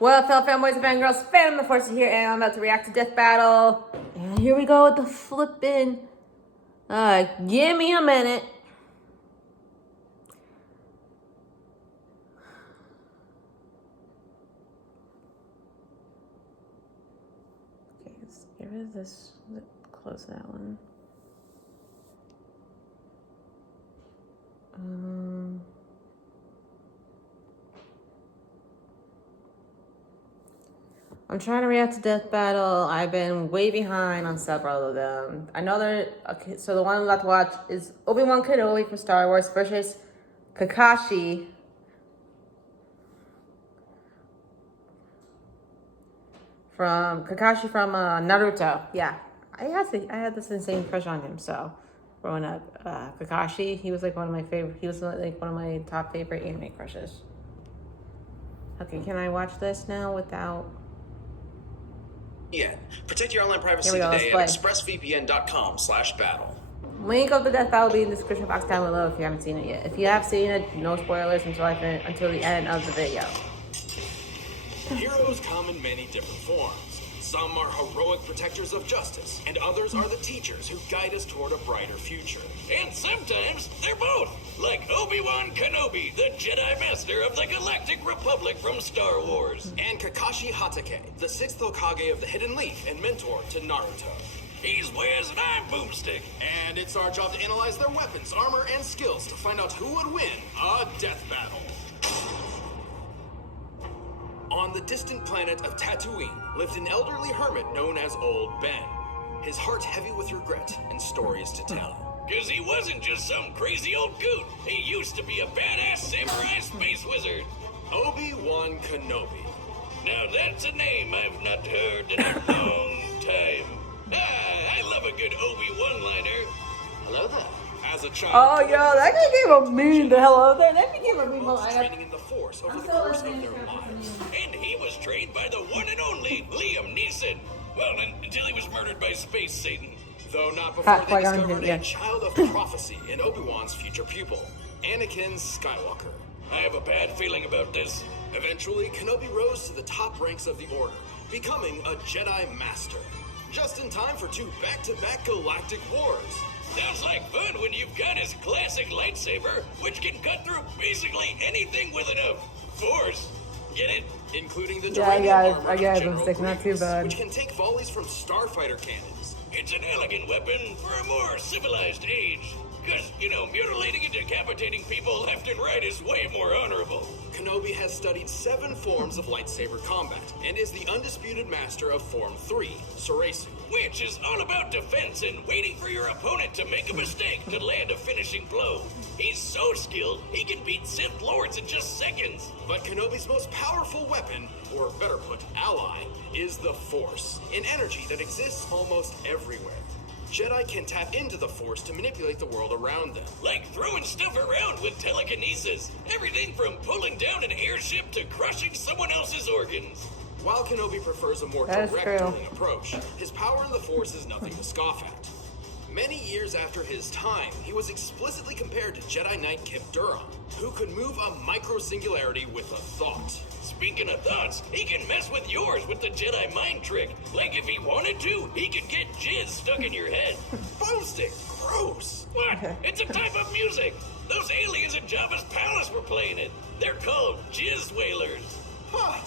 Well, fellow fanboys and fangirls, Fandom the Force is here, and I'm about to react to Death Battle. And here we go with the flippin'. Give me a minute. Okay, let's get rid of this. Close that one. I'm trying to react to Death Battle. I've been way behind on several of them. I know they're okay. So the one I'm about to watch is Obi-Wan Kenobi from Star Wars versus Kakashi from Naruto. Yeah, I had this insane crush on him. So growing up, Kakashi, he was like one of my favorite. He was like one of my top favorite anime crushes. Okay, can I watch this now without? Yeah. Protect your online privacy today at expressvpn.com/battle. Link of the Death Battle will be in the description box down below if you haven't seen it yet. If you have seen it, no spoilers until the end of the video. Heroes come in many different forms. Some are heroic protectors of justice, and others are the teachers who guide us toward a brighter future. And sometimes they're both, like Obi-Wan Kenobi, the Jedi Master of the Galactic Republic from Star Wars. And Kakashi Hatake, the 6th Hokage of the Hidden Leaf and mentor to Naruto. He's Wiz and I'm Boomstick. And it's our job to analyze their weapons, armor, and skills to find out who would win a death battle. On the distant planet of Tatooine lived an elderly hermit known as Old Ben. His heart heavy with regret and stories to tell. 'Cause he wasn't just some crazy old goot. He used to be a badass samurai space wizard. Obi-Wan Kenobi. Now that's a name I've not heard in a long time. I love a good Obi-Wan liner. Hello there. As a child, Oh, yo, that guy gave a mean the hell out there. That gave a mean training in the Force over the course of their lives. And he was trained by the one and only Liam Neeson. Well, until he was murdered by Space Satan. Though not before they discovered a child of prophecy in Obi-Wan's future pupil, Anakin Skywalker. I have a bad feeling about this. Eventually, Kenobi rose to the top ranks of the Order, becoming a Jedi Master. Just in time for 2 back-to-back galactic wars. Sounds like fun when you've got his classic lightsaber, which can cut through basically anything with enough force. Get it? Including the I got General Boomstick, not too bad. which can take volleys from starfighter cannons. It's an elegant weapon for a more civilized age. Because, mutilating and decapitating people left and right is way more honorable. Kenobi has studied 7 forms of lightsaber combat and is the undisputed master of Form 3, Soresu. Which is all about defense and waiting for your opponent to make a mistake to land a finishing blow. He's so skilled, he can beat Sith Lords in just seconds. But Kenobi's most powerful weapon, or better put, ally, is the Force, an energy that exists almost everywhere. Jedi can tap into the Force to manipulate the world around them. Like throwing stuff around with telekinesis. Everything from pulling down an airship to crushing someone else's organs. While Kenobi prefers a more direct dueling approach, his power in the Force is nothing to scoff at. Many years after his time, he was explicitly compared to Jedi Knight Kip Durham, who could move a micro-singularity with a thought. Speaking of thoughts, he can mess with yours with the Jedi mind trick. Like if he wanted to, he could get jizz stuck in your head. Boomstick, gross! What? It's a type of music. Those aliens in Jabba's palace were playing it. They're called jizz whalers. Huh.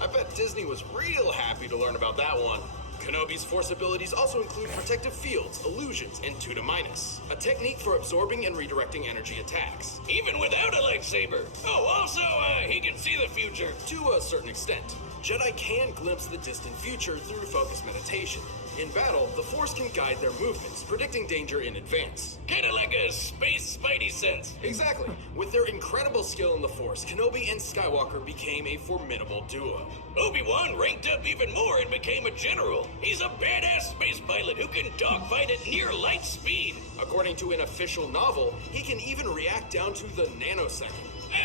I bet Disney was real happy to learn about that one. Kenobi's Force abilities also include protective fields, illusions, and Tuta Minus, a technique for absorbing and redirecting energy attacks. Even without a lightsaber. Oh, also, he can see the future. To a certain extent, Jedi can glimpse the distant future through focused meditation. In battle, the Force can guide their movements, predicting danger in advance. Kinda like a space spidey sense. Exactly. With their incredible skill in the Force, Kenobi and Skywalker became a formidable duo. Obi-Wan ranked up even more and became a general. He's a badass space pilot who can dogfight at near light speed. According to an official novel, he can even react down to the nanosecond.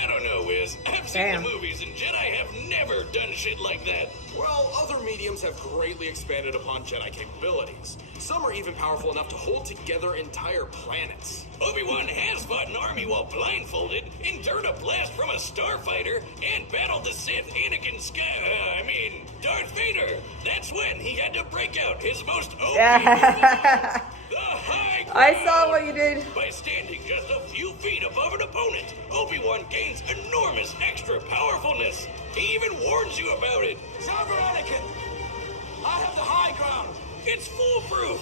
I don't know, Wiz. I've seen the movies, and Jedi have never done shit like that. Well, other mediums have greatly expanded upon Jedi capabilities. Some are even powerful enough to hold together entire planets. Obi-Wan has fought an army while blindfolded, endured a blast from a starfighter, and battled the Sith Darth Vader. That's when he had to break out his most OP the high ground. I saw what you did. By standing just a few feet above an opponent, Obi-Wan gains enormous extra powerfulness. He even warns you about it. It's over, Anakin! I have the high ground! It's foolproof.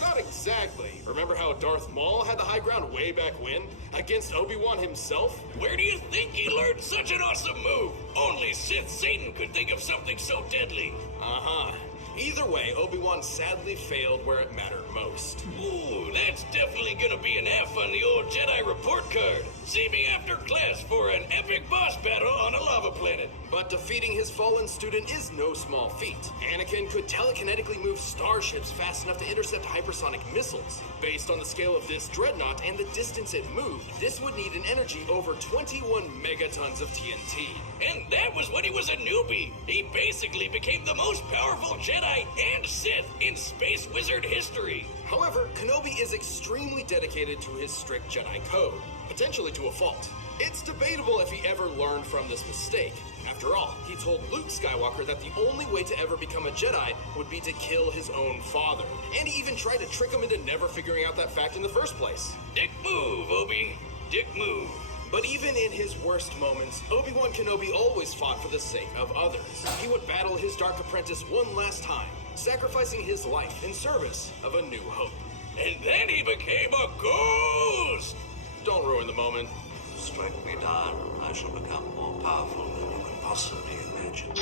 Not exactly. Remember how Darth Maul had the high ground way back when? Against Obi-Wan himself? Where do you think he learned such an awesome move? Only Sith Satan could think of something so deadly. Uh-huh. Either way, Obi-Wan sadly failed where it mattered most. Ooh, that's definitely gonna be an F on the old Jedi report card. See me after class for an epic boss battle on a lava planet. But defeating his fallen student is no small feat. Anakin could telekinetically move starships fast enough to intercept hypersonic missiles. Based on the scale of this dreadnought and the distance it moved, this would need an energy over 21 megatons of TNT. And that was when he was a newbie. He basically became the most powerful Jedi and Sith in Space Wizard history. However, Kenobi is extremely dedicated to his strict Jedi code, potentially to a fault. It's debatable if he ever learned from this mistake. After all, he told Luke Skywalker that the only way to ever become a Jedi would be to kill his own father. And he even tried to trick him into never figuring out that fact in the first place. Dick move, Obi. Dick move. But even in his worst moments, Obi-Wan Kenobi always fought for the sake of others. He would battle his dark apprentice one last time, sacrificing his life in service of a new hope. And then he became a ghost! Don't ruin the moment. Strike me down, I shall become more powerful than you can possibly imagine.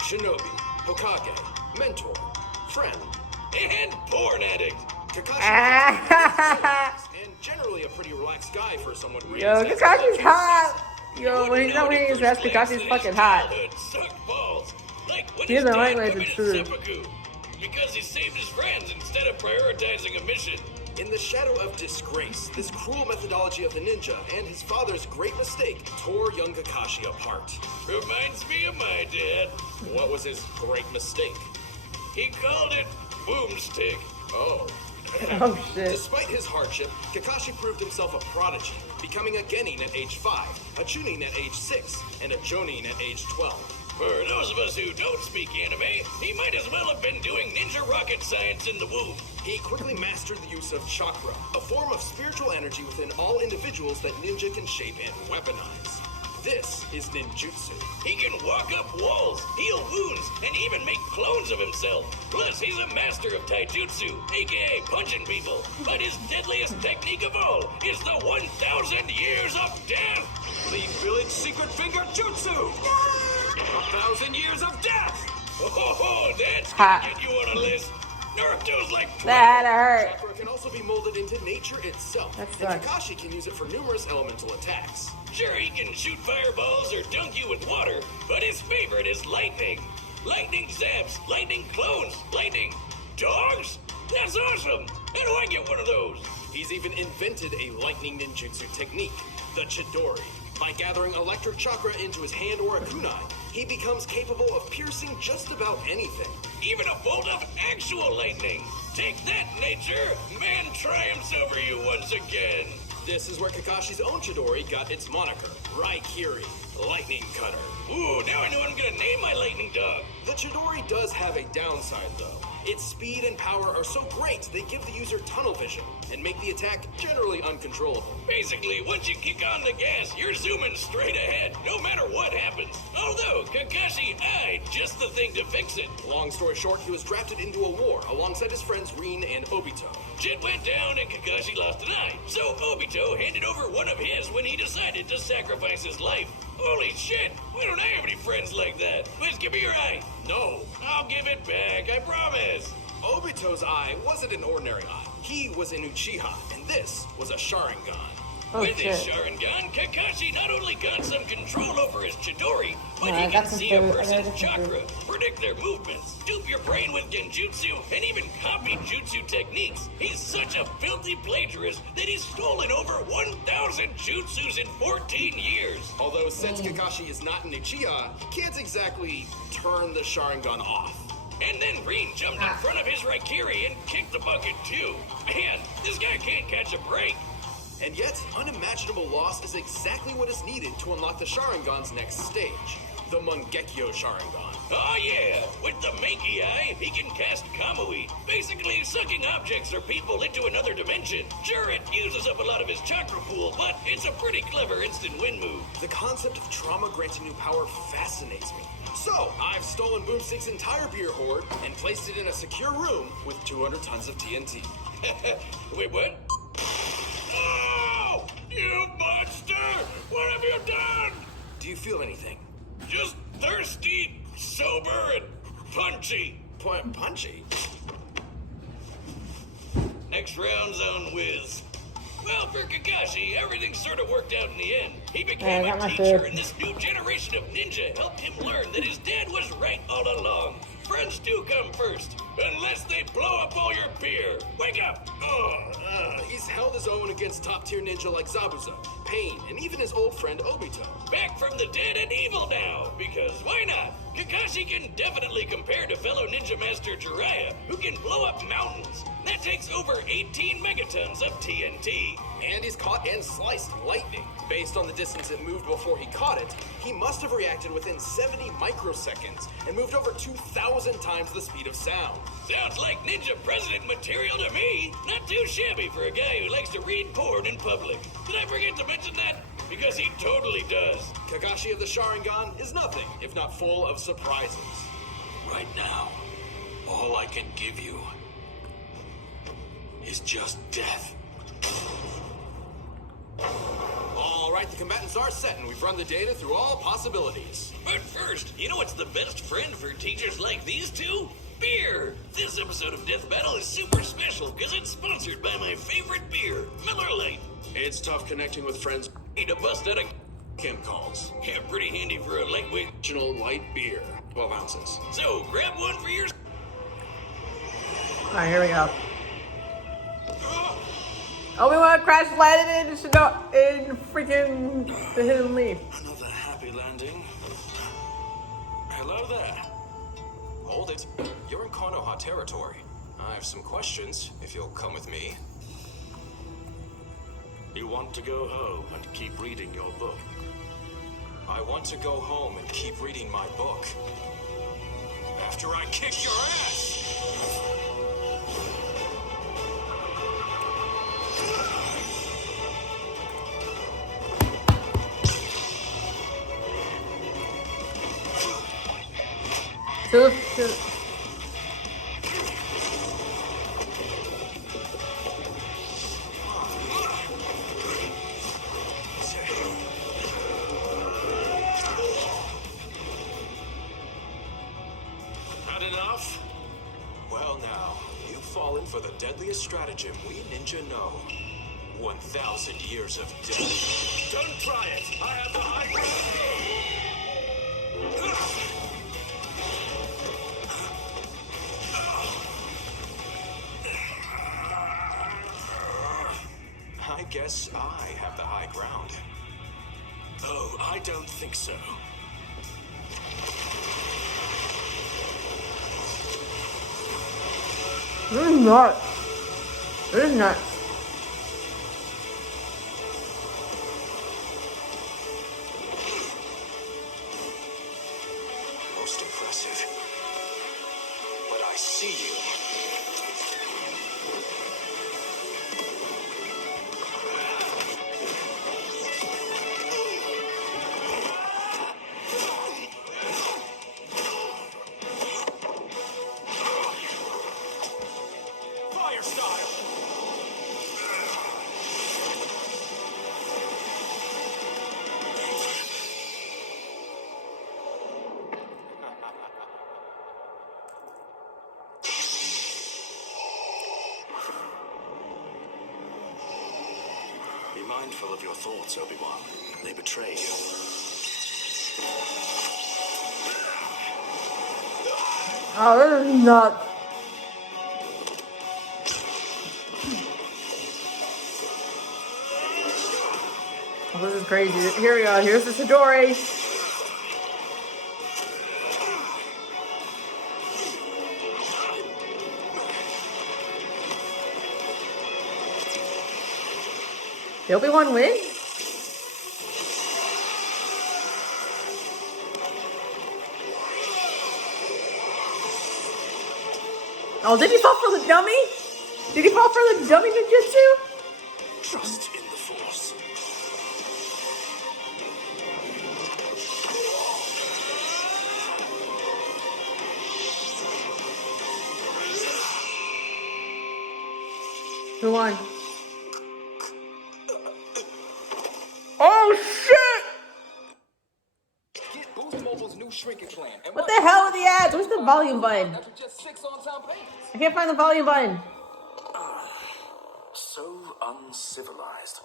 Shinobi, Hokage, mentor, friend, and porn addict. Kakashi and generally a pretty relaxed guy for someone raised. Yo, Kakashi's hot. Yo, when he's not wearing his vest, Kakashi's fucking hot. He doesn't like my food. Because he saved his friends instead of prioritizing a mission. In the shadow of disgrace, this cruel methodology of the ninja and his father's great mistake tore young Kakashi apart. Reminds me of my dad. What was his great mistake? He called it boomstick. Oh. Oh shit. Despite his hardship, Kakashi proved himself a prodigy, becoming a Genin at age 5, a Chunin at age 6, and a Jonin at age 12. For those of us who don't speak anime, he might as well have been doing ninja rocket science in the womb. He quickly mastered the use of Chakra, a form of spiritual energy within all individuals that ninja can shape and weaponize. This is ninjutsu. He can walk up walls, heal wounds, and even make clones of himself. Plus, he's a master of taijutsu, aka punching people. But his deadliest technique of all is the 1,000 years of death. The village secret finger jutsu. 1,000 years of death. Oh, that's gonna get you on a list. Naruto's like 12. That hurt. Chakra can also be molded into nature itself. That and sucks. Kakashi can use it for numerous elemental attacks. Sure, he can shoot fireballs or dunk you with water, but his favorite is lightning. Lightning zaps, lightning clones, lightning dogs? That's awesome! How do I get one of those? He's even invented a lightning ninjutsu technique, the Chidori. By gathering electric chakra into his hand or a kunai, he becomes capable of piercing just about anything. Even a bolt of actual lightning. Take that, nature! Man triumphs over you once again. This is where Kakashi's own Chidori got its moniker, Raikiri, Lightning Cutter. Ooh, now I know what I'm gonna name my lightning dog. The Chidori does have a downside, though. Its speed and power are so great, they give the user tunnel vision and make the attack generally uncontrollable. Basically, once you kick on the gas, you're zooming straight ahead, no matter what happens. Although, Kakashi eyed just the thing to fix it. Long story short, he was drafted into a war alongside his friends Rin and Obito. Shit went down and Kakashi lost an eye, so Obito handed over one of his when he decided to sacrifice his life. Holy shit, why don't I have any friends like that? Please give me your eye. No, I'll give it back, I promise. Obito's eye wasn't an ordinary eye. He was an Uchiha, and this was a Sharingan. With his Sharingan, Kakashi not only got some control over his Chidori, but he can see a person's chakra, predict their movements, dupe your brain with genjutsu, and even copy jutsu techniques. He's such a filthy plagiarist that he's stolen over 1,000 jutsus in 14 years. Although since Kakashi is not an Uchiha, he can't exactly turn the Sharingan off. And then Rin jumped in front of his Raikiri and kicked the bucket too. Man, this guy can't catch a break. And yet, unimaginable loss is exactly what is needed to unlock the Sharingan's next stage, the Mangekyo Sharingan. Oh yeah, with the Mankey Eye, he can cast Kamui, basically sucking objects or people into another dimension. Sure, it uses up a lot of his chakra pool, but it's a pretty clever instant win move. The concept of trauma granting new power fascinates me. So, I've stolen Boomstick's entire beer hoard and placed it in a secure room with 200 tons of TNT. Wait, what? Oh! You monster! What have you done? Do you feel anything? Just thirsty, sober, and punchy. Punchy? Next round's on Wiz. Well, for Kakashi, everything sort of worked out in the end. He became a teacher, and this new generation of ninja helped him learn that his dad was right all along. Friends do come first, unless they blow up all your beer. Wake up! He's held his own against top-tier ninja like Zabuza, Pain, and even his old friend Obito. Back from the dead and evil now, because why not? Kakashi can definitely compare to fellow ninja master Jiraiya, who can blow up mountains. That takes over 18 megatons of TNT. And he's caught and sliced lightning. Based on the distance it moved before he caught it, he must have reacted within 70 microseconds and moved over 2,000 times the speed of sound. Sounds like ninja president material to me. Not too shabby for a guy who likes to read porn in public. Did I forget to mention that? Because he totally does. Kakashi of the Sharingan is nothing if not full of surprises. Right now, all I can give you is just death. All right, the combatants are set, and we've run the data through all possibilities. But first, you know what's the best friend for teachers like these two? Beer! This episode of Death Battle is super special because it's sponsored by my favorite beer, Miller Lite. It's tough connecting with friends. Need to bust out a Camp calls. yeah, pretty handy for a lightweight. Fictional light beer, 12 ounces. So grab one for your. Alright, here we go. Obi-Wan crash landed in freaking the Hidden Leaf. Another happy landing. Hello there. Hold it. You're in Konoha territory. I have some questions, if you'll come with me. You want to go home and keep reading your book? I want to go home and keep reading my book. After I kick your ass! Had enough? Well now, you've fallen for the deadliest stratagem we ninja know. 1,000 years of death. Don't try it! I have the high I guess I have the high ground. Oh, I don't think so. This is nuts. This is nuts. Most impressive. But I see you. Fire style! mindful of your thoughts, Obi-Wan. They betray you. Oh, this is nuts. Oh, this is crazy. Here we go. Here's the Chidori. Did Obi-Wan win? Oh, did he fall for the dummy? Did he fall for the dummy ninjutsu? Trust in the Force. Who won? Oh shit! Get Boost Mobile's new shrinkage plan. What the hell are the ads? Where's the volume button? After just 6 on-time payments. I can't find the volume button. So uncivilized.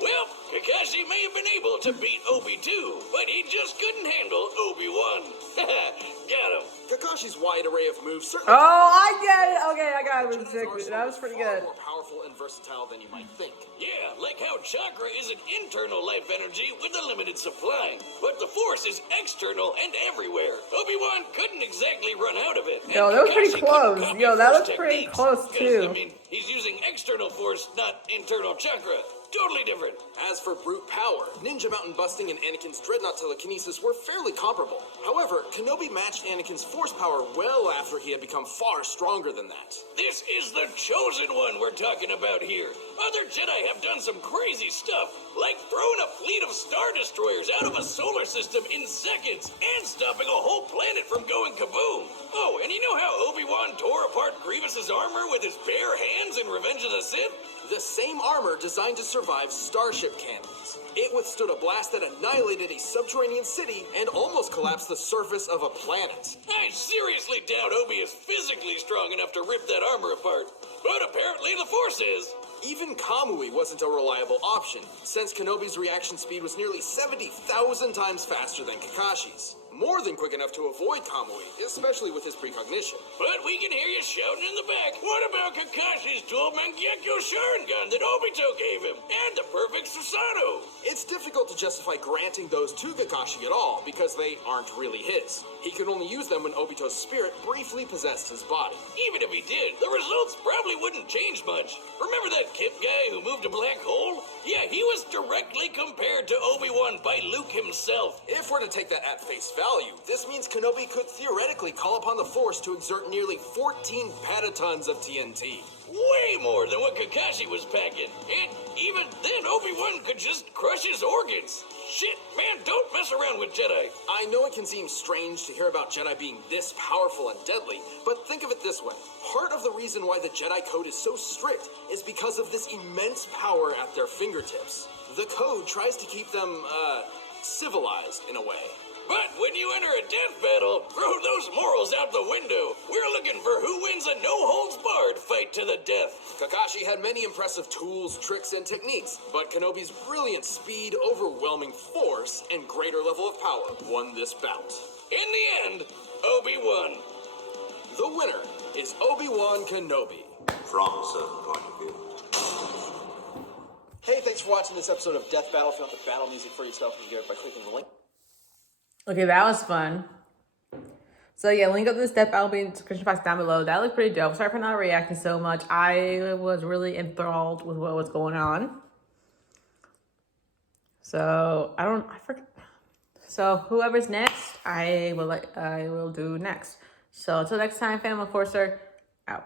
Well, Kakashi may have been able to beat Obi too, but he just couldn't handle Obi-Wan. Got him. Kakashi's wide array of moves certainly Oh, I get it. Okay, I got it. That was pretty far good. more powerful and versatile than you might think. Yeah, like how Chakra is an internal life energy with a limited supply, but the Force is external and everywhere. Obi-Wan couldn't exactly run out of it. Yo, and that was pretty Kakashi couldn't close. copy Yo, that Force was pretty techniques, close, 'cause, too. I mean, he's using external Force, not internal Chakra. Totally different. As for brute power, Ninja Mountain busting and Anakin's dreadnought telekinesis were fairly comparable. However, Kenobi matched Anakin's force power well after he had become far stronger than that. This is the chosen one we're talking about here. Other Jedi have done some crazy stuff, like throwing a fleet of Star Destroyers out of a solar system in seconds and stopping a whole planet from going kaboom. Oh, and you know how Obi-Wan tore apart Grievous's armor with his bare hands in Revenge of the Sith? The same armor designed to survive starship cannons. It withstood a blast that annihilated a subterranean city and almost collapsed the surface of a planet. I seriously doubt Obi is physically strong enough to rip that armor apart, but apparently the Force is. Even Kamui wasn't a reliable option, since Kenobi's reaction speed was nearly 70,000 times faster than Kakashi's. More than quick enough to avoid Kamui, especially with his precognition. But we can hear you shouting in the back. What about Kakashi's dual Mangekyo Sharingan that Obito gave him? And the perfect Susanoo? It's difficult to justify granting those to Kakashi at all, because they aren't really his. He could only use them when Obito's spirit briefly possessed his body. Even if he did, the results probably wouldn't change much. Remember that Kip guy who moved a black hole? Yeah, he was directly compared to Obi-Wan by Luke himself. If we're to take that at face value, this means Kenobi could theoretically call upon the Force to exert nearly 14 petatons of TNT. Way more than what Kakashi was packing. And even then, Obi-Wan could just crush his organs. Shit, man, don't mess around with Jedi. I know it can seem strange to hear about Jedi being this powerful and deadly, but think of it this way. Part of the reason why the Jedi Code is so strict is because of this immense power at their fingertips. The Code tries to keep them, civilized in a way. But when you enter a death battle, throw those morals out the window. We're looking for who wins a no-holds-barred fight to the death. Kakashi had many impressive tools, tricks, and techniques, but Kenobi's brilliant speed, overwhelming force, and greater level of power won this bout. In the end, Obi won. The winner is Obi-Wan Kenobi. From a certain point of view. Hey, thanks for watching this episode of Death Battle. If you want the battle music for yourself, you can get it by clicking the link. Okay, that was fun. So yeah, link up to this Death Battle in the description box down below. That looked pretty dope. Sorry for not reacting so much. I was really enthralled with what was going on. So I forget. So whoever's next, I will do next. So until next time, Fandom Forcer, out.